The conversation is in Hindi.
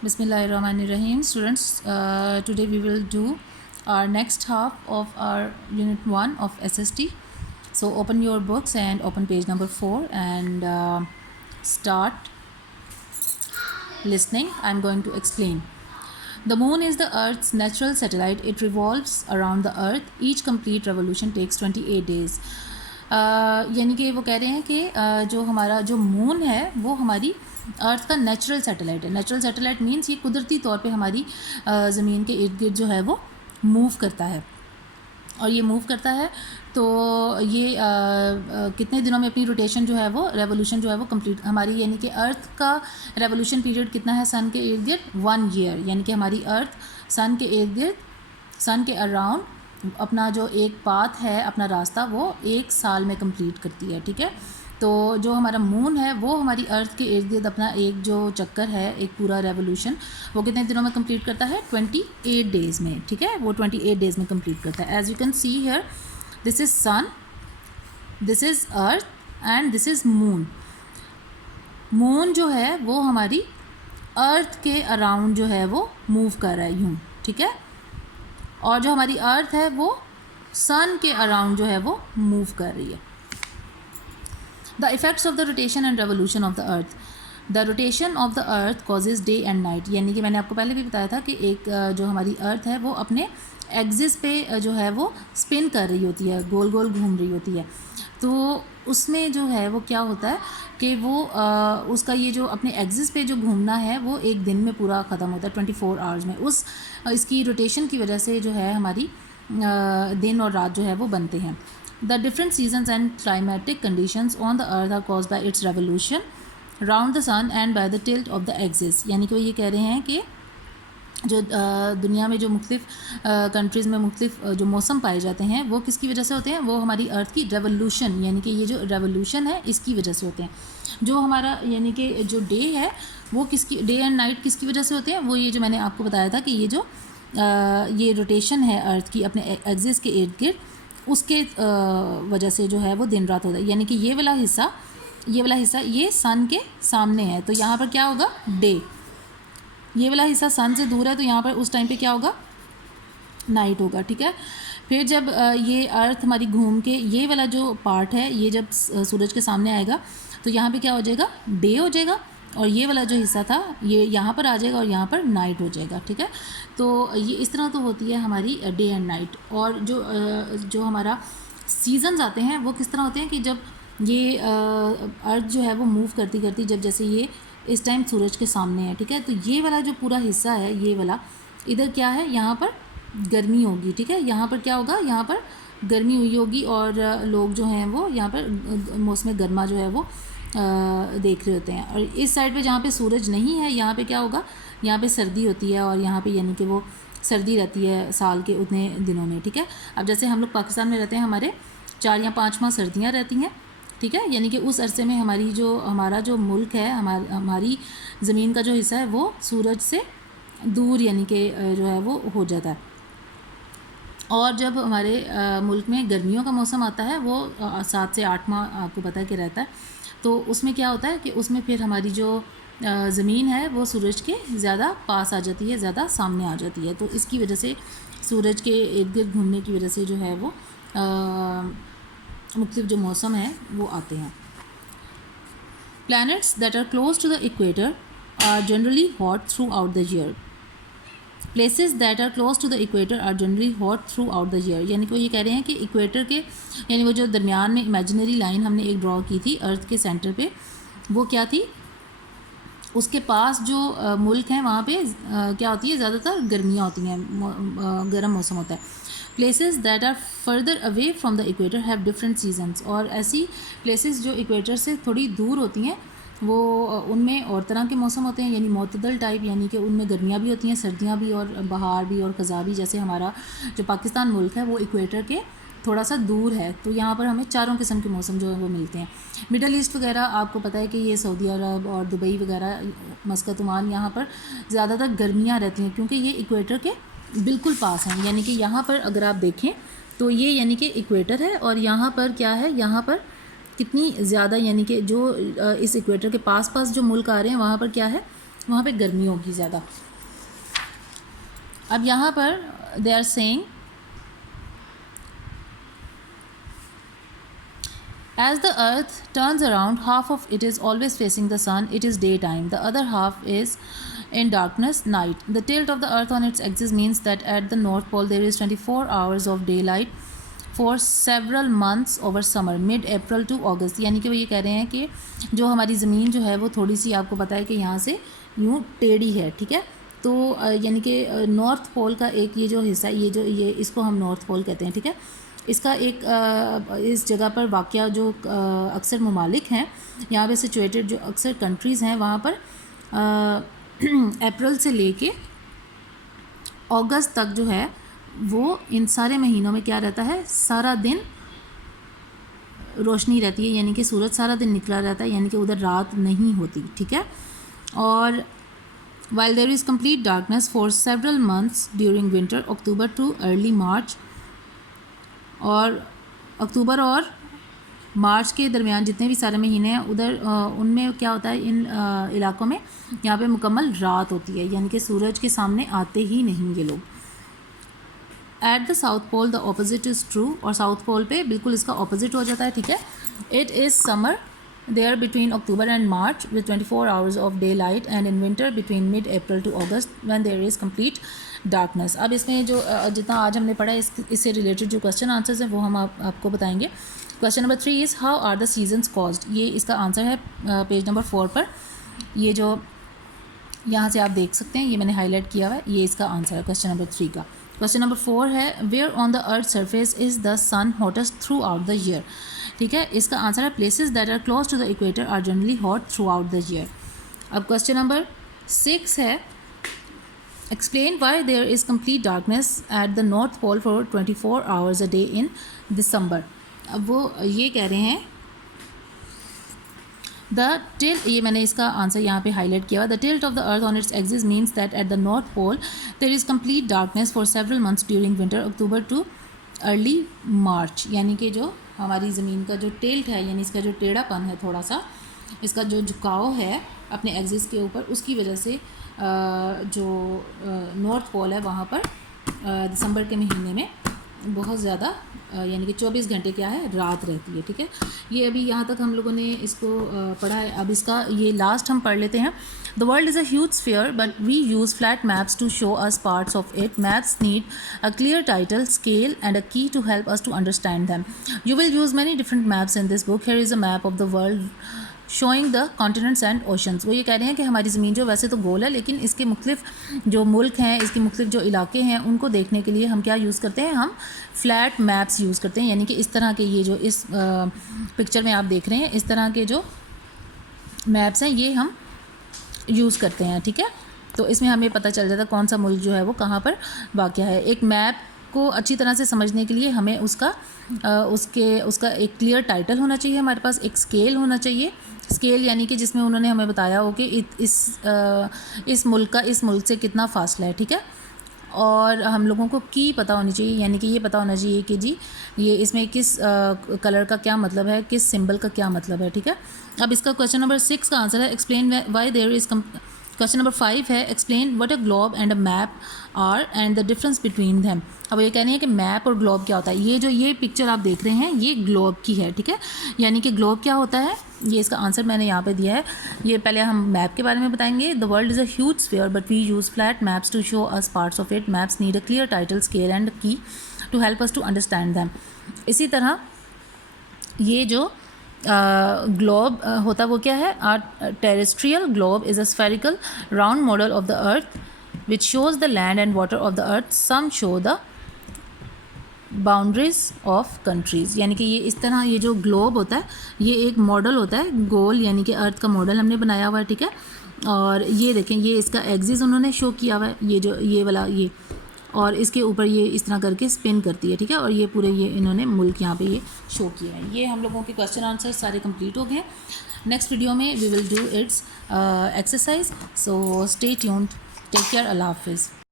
Bismillahirrahmanirrahim. Students, today we will do our next half of our unit 1 of SST. So open your books and open page number 4 and start listening. I'm going to explain. The moon is the Earth's natural satellite. It revolves around the Earth. Each complete revolution takes 28 days. यानी कि वो कह रहे हैं कि जो हमारा जो मून है वो हमारी अर्थ का नेचुरल सैटेलाइट है. नेचुरल सैटेलाइट मीन्स ये कुदरती तौर पे हमारी ज़मीन के इर्द गिर्द जो है वो मूव करता है. और ये मूव करता है तो ये कितने दिनों में अपनी रोटेशन जो है वो रेवोल्यूशन जो है वो कंप्लीट हमारी यानी कि अर्थ का रेवोल्यूशन पीरियड कितना है सन के इर्द गिर्द 1 ईयर. यानी कि हमारी अर्थ सन के इर्द गिर्द सन के अराउंड अपना जो एक पाथ है अपना रास्ता वो 1 साल में कंप्लीट करती है. ठीक है. तो जो हमारा मून है वो हमारी अर्थ के इर्द गिर्द अपना एक जो चक्कर है एक पूरा रेवोल्यूशन वो कितने दिनों में कंप्लीट करता है 28 डेज़ में. ठीक है. वो 28 डेज़ में कंप्लीट करता है. As you can see here this is sun, this is earth and this is moon. Moon जो है वो हमारी अर्थ के अराउंड जो है वो मूव कर रहा है यूँ. ठीक है. और जो हमारी अर्थ है वो सन के अराउंड जो है वो मूव कर रही है. The effects of the rotation and revolution of the earth. The rotation of the earth causes day and night. यानी कि मैंने आपको पहले भी बताया था कि एक जो हमारी अर्थ है वो अपने एक्सिस पे जो है वो स्पिन कर रही होती है, गोल गोल घूम रही होती है. तो उसमें जो है वो क्या होता है कि वो उसका ये जो अपने एक्सिस पे जो घूमना है वो एक दिन में पूरा ख़त्म होता है 24 आवर्स में. इसकी रोटेशन की वजह से जो है हमारी दिन और रात जो है वो बनते हैं. The different seasons and climatic conditions on the earth are caused by its revolution round the sun and by the tilt of the axis. यानी कि वो ये कह रहे हैं कि जो दुनिया में जो मुख्तलिफ कंट्रीज़ में मुख्तलिफ जो मौसम पाए जाते हैं वो किसकी वजह से होते हैं, वो हमारी अर्थ की रेवोल्यूशन यानी कि ये जो रेवोल्यूशन है इसकी वजह से होते हैं. जो हमारा यानी कि जो डे है वो किसकी डे एंड नाइट किसकी वजह से होते हैं, वो ये जो मैंने आपको बताया था कि ये जो ये रोटेशन है अर्थ की अपने एक्सिस के इर्द गिर्द उसके वजह से जो है वो दिन रात होता है. यानी कि ये वाला हिस्सा ये सन के सामने है तो यहाँ पर क्या होगा डे. ये वाला हिस्सा सन से दूर है तो यहाँ पर उस टाइम पे क्या होगा नाइट होगा. ठीक है. फिर जब ये अर्थ हमारी घूम के ये वाला जो पार्ट है ये जब सूरज के सामने आएगा तो यहाँ पे क्या हो जाएगा डे हो जाएगा और ये वाला जो हिस्सा था ये यहाँ पर आ जाएगा और यहाँ पर नाइट हो जाएगा. ठीक है. तो ये इस तरह तो होती है हमारी डे एंड नाइट. और जो हमारा सीजन्स आते हैं वो किस तरह होते हैं कि जब ये अर्थ जो है वो मूव करती करती जब जैसे ये इस टाइम सूरज के सामने है. ठीक है. तो ये वाला जो पूरा हिस्सा है ये वाला इधर क्या है यहाँ पर गर्मी होगी. ठीक है. यहाँ पर क्या होगा यहाँ पर गर्मी हुई होगी और लोग जो हैं वो यहाँ पर मौसम गर्मा जो है वो देख रहे होते हैं. और इस साइड पे जहाँ पे सूरज नहीं है यहाँ पे क्या होगा यहाँ पे सर्दी होती है और यहाँ पे यानी कि वो सर्दी रहती है साल के उतने दिनों में. ठीक है. अब जैसे हम लोग पाकिस्तान में रहते हैं हमारे 4 या 5 माह सर्दियाँ रहती हैं. ठीक है. यानी कि उस अरसे में हमारा जो मुल्क है हमारी ज़मीन का जो हिस्सा है वो सूरज से दूर यानी कि जो है वो हो जाता है. और जब हमारे मुल्क में गर्मियों का मौसम आता है वो 7 से 8 माह आपको पता है कि रहता है. तो उसमें क्या होता है कि उसमें फिर हमारी जो ज़मीन है वो सूरज के ज़्यादा पास आ जाती है, ज़्यादा सामने आ जाती है. तो इसकी वजह से सूरज के इर्द गिर्द घूमने की वजह से जो है वो मुख्तलिफ जो मौसम है वो आते हैं. Planets that are close to the equator are generally hot throughout the year. Places that are close to the equator are generally hot throughout the year. यानी कि वो ये कह रहे हैं कि इक्वेटर के यानी वो जो दरमियान में इमेजिनरी लाइन हमने एक ड्रॉ की थी अर्थ के सेंटर पे वो क्या थी, उसके पास जो मुल्क हैं वहाँ पे क्या होती है ज़्यादातर गर्मियाँ होती हैं, गर्म मौसम होता है. Places that are further away from the equator have different seasons. और ऐसी प्लेसेस जो इक्वेटर से थोड़ी दूर होती हैं वो उनमें और तरह के मौसम होते हैं यानी मोतदल टाइप. यानी कि उनमें गर्मियाँ भी होती हैं, सर्दियाँ भी और बहार भी और ख़ज़ा भी. जैसे हमारा जो पाकिस्तान मुल्क है वो इक्वेटर के थोड़ा सा दूर है तो यहाँ पर हमें चारों किस्म के मौसम जो है वो मिलते हैं. मिडल ईस्ट वगैरह आपको पता है कि ये सऊदी अरब और दुबई वगैरह मस्कत ओमान यहाँ पर ज़्यादातर गर्मियाँ रहती हैं क्योंकि ये इक्वेटर के बिल्कुल पास हैं. यानी कि यहाँ पर अगर आप देखें तो ये यानी कि इक्वेटर है और यहाँ पर क्या है यहाँ पर कितनी ज़्यादा यानी कि जो इस इक्वेटर के पास पास जो मुल्क आ रहे हैं वहाँ पर क्या है वहाँ पे गर्मी होगी ज़्यादा। अब यहाँ पर they are saying as the earth turns around, half of it is always facing the sun, it is daytime, the other half is in darkness, night. The tilt of the earth on its axis means that at the north pole there is 24 hours of daylight for several months over summer, mid April to August। यानी कि वो ये कह रहे हैं कि जो हमारी ज़मीन जो है वो थोड़ी सी, आपको पता है कि यहाँ से यूँ टेढ़ी है, ठीक है। तो यानी कि नॉर्थ पोल का एक ये जो हिस्सा, ये इसको हम नॉर्थ पोल कहते हैं, ठीक है। इसका एक इस जगह पर वाक़या जो अक्सर ममालिक हैं यहाँ पे सिचुएटेड, जो अक्सर कंट्रीज़ हैं वहाँ पर अप्रैल से लेके अगस्त तक जो है वो इन सारे महीनों में क्या रहता है, सारा दिन रोशनी रहती है, यानी कि सूरज सारा दिन निकला रहता है, यानी कि उधर रात नहीं होती, ठीक है। और while there is complete darkness for several months during winter, October to early March, और अक्टूबर और मार्च के दरमियान जितने भी सारे महीने हैं उधर उनमें क्या होता है, इन इलाकों में यहाँ पे मुकम्मल रात होती है, यानी कि सूरज के सामने आते ही नहीं ये लोग। At the south pole the opposite is true, और साउथ पोल पे बिल्कुल इसका ऑपोजिट हो जाता है, ठीक है। It is summer there between October and March with 24 hours of daylight, and in winter between mid April to August when there is complete darkness. अब इसमें जो जितना आज हमने पढ़ा है इससे रिलेटेड जो क्वेश्चन आंसर्स हैं वो हम आपको बताएंगे। Question number 3 is how are the seasons caused, ये इसका आंसर है पेज नंबर 4 पर। ये जो यहाँ से आप देख सकते हैं, ये मैंने हाईलाइट किया हुआ है, ये इसका आंसर है क्वेश्चन नंबर 3 का। क्वेश्चन नंबर 4 है where on the earth surface is the sun hottest throughout the year, ठीक है। इसका आंसर है places that are close to the equator are generally hot throughout the year. अब क्वेश्चन नंबर 6 है explain why there is complete darkness at the north pole for 24 hours a day in December। अब वो ये कह रहे हैं द tilt, ये मैंने इसका आंसर यहाँ पे हाईलाइट किया हुआ, the tilt of the earth on its axis means that at the north pole there is complete darkness for several months during winter, October to early March। यानी कि जो हमारी ज़मीन का जो टिल्ट है, यानी इसका जो टेढ़ापन है, थोड़ा सा इसका जो झुकाव है अपने एक्सिस के ऊपर, उसकी वजह से जो नॉर्थ पोल है वहाँ पर दिसंबर के महीने में बहुत ज़्यादा यानी कि 24 घंटे क्या है, रात रहती है, ठीक है। ये अभी यहाँ तक हम लोगों ने इसको पढ़ा है। अब इसका ये लास्ट हम पढ़ लेते हैं। The world is a huge sphere but we use flat maps to show us parts of it. Maps need a clear title, scale and a key to help us to understand them. You will use many different maps in this book. Here is a map of the world showing the continents and oceans. वो ये कह रहे हैं कि हमारी ज़मीन जो वैसे तो गोल है, लेकिन इसके मुख्तलिफ जो मुल्क हैं, इसके मुख्तलिफ जो इलाके हैं, उनको देखने के लिए हम क्या यूज़ करते हैं, हम फ्लैट मैप्स यूज़ करते हैं। यानी कि इस तरह के ये जो इस पिक्चर में आप देख रहे हैं, इस तरह के जो मैप्स हैं ये हम यूज़ करते हैं, ठीक है। तो इसमें हमें पता चल जाता है कौन सा मुल्क जो है वो कहाँ पर वाक़या है। एक मैप को अच्छी तरह से समझने के लिए हमें उसका एक क्लियर टाइटल होना चाहिए, हमारे पास एक स्केल होना चाहिए। स्केल यानी कि जिसमें उन्होंने हमें बताया हो कि इस मुल्क से कितना फासला है, ठीक है। और हम लोगों को की पता होनी चाहिए, यानी कि ये पता होना चाहिए कि जी ये इसमें किस कलर का क्या मतलब है, किस सिंबल का क्या मतलब है, ठीक है। अब इसका क्वेश्चन नंबर 6 का आंसर है explain why there is. Question number 5 है explain what a globe and a map are and the difference between them. अब ये कह रहे हैं कि मैप और ग्लोब क्या होता है। ये पिक्चर आप देख रहे हैं ये ग्लोब की है, ठीक है। यानी कि ग्लोब क्या होता है, ये इसका आंसर मैंने यहाँ पे दिया है। ये पहले हम मैप के बारे में बताएंगे। The world is a huge sphere but we use flat maps to show us parts of it. Maps need a clear title, scale and key to help us to understand them. इसी तरह ये जो ग्लोब होता है वो क्या है, are terrestrial globe is a spherical round model of the earth which shows the land and water of the earth. Some show the boundaries of countries. यानी कि ये इस तरह ये जो ग्लोब होता है ये एक मॉडल होता है गोल, यानी कि अर्थ का मॉडल हमने बनाया हुआ है, ठीक है। और ये देखें ये इसका एक्सिस उन्होंने शो किया हुआ है, ये जो ये वाला ये, और इसके ऊपर ये इस तरह करके स्पिन करती है, ठीक है। और ये पूरे ये इन्होंने मुल्क यहाँ पे ये शो किया है। ये हम लोगों के क्वेश्चन आंसर सारे कंप्लीट हो गए। नेक्स्ट वीडियो में we will do its exercise. So stay tuned, take care, अल्लाह हाफिज़।